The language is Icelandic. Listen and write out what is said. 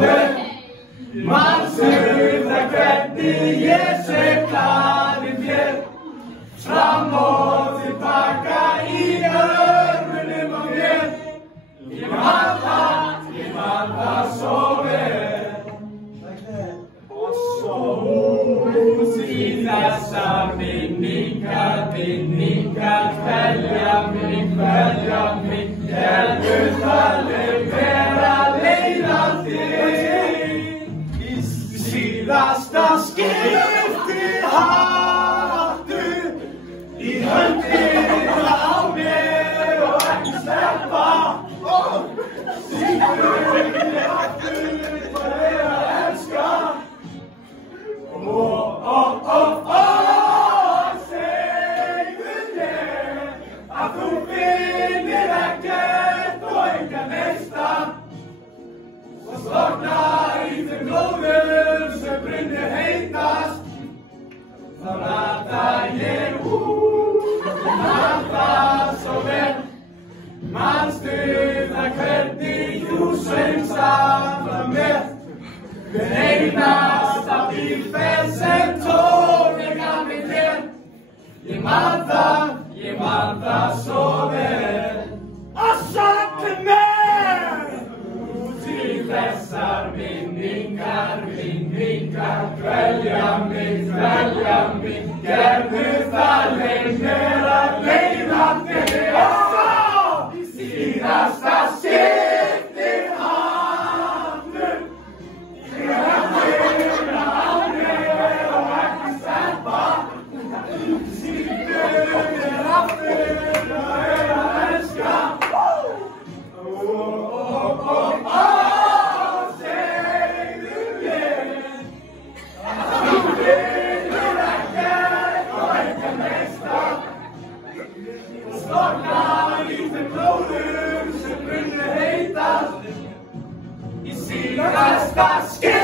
sover. Manstu það hvernig ég sveiflaði þér fram og tilbaka í örmunum á mér. Ég man það svo vel. Og svo í þessar minningar kvelja mig, gerðu þarleg vera leiðandi. Í síðasta skipti haltu í höndina á mér og ekki sleppa. Sýndu mér aftur hvað að elska. Segðu mér að þú finnir ekkert og engan neista. Svo slokna í þeim glóðum sem brunnir heitast. Þá rata ég það svo vel. Manstu það hvernig þú söngst áfram mér. Hver einasta bílferð sem tónleika mig þér. Ég man það svo vel. Og sagði mér út í þessar minningar kvelja mig, gerðu þarleg vera leiðandi. Og svo í síðasta skipti haltu í höndina á mér og ekki sleppa. Sýndu mér aftur hvað að elska. Segðu mér að þú finnir ekkert og engan neista. Og slokna í þeim glóðum sem brunnir heitast. Í síðasta skipti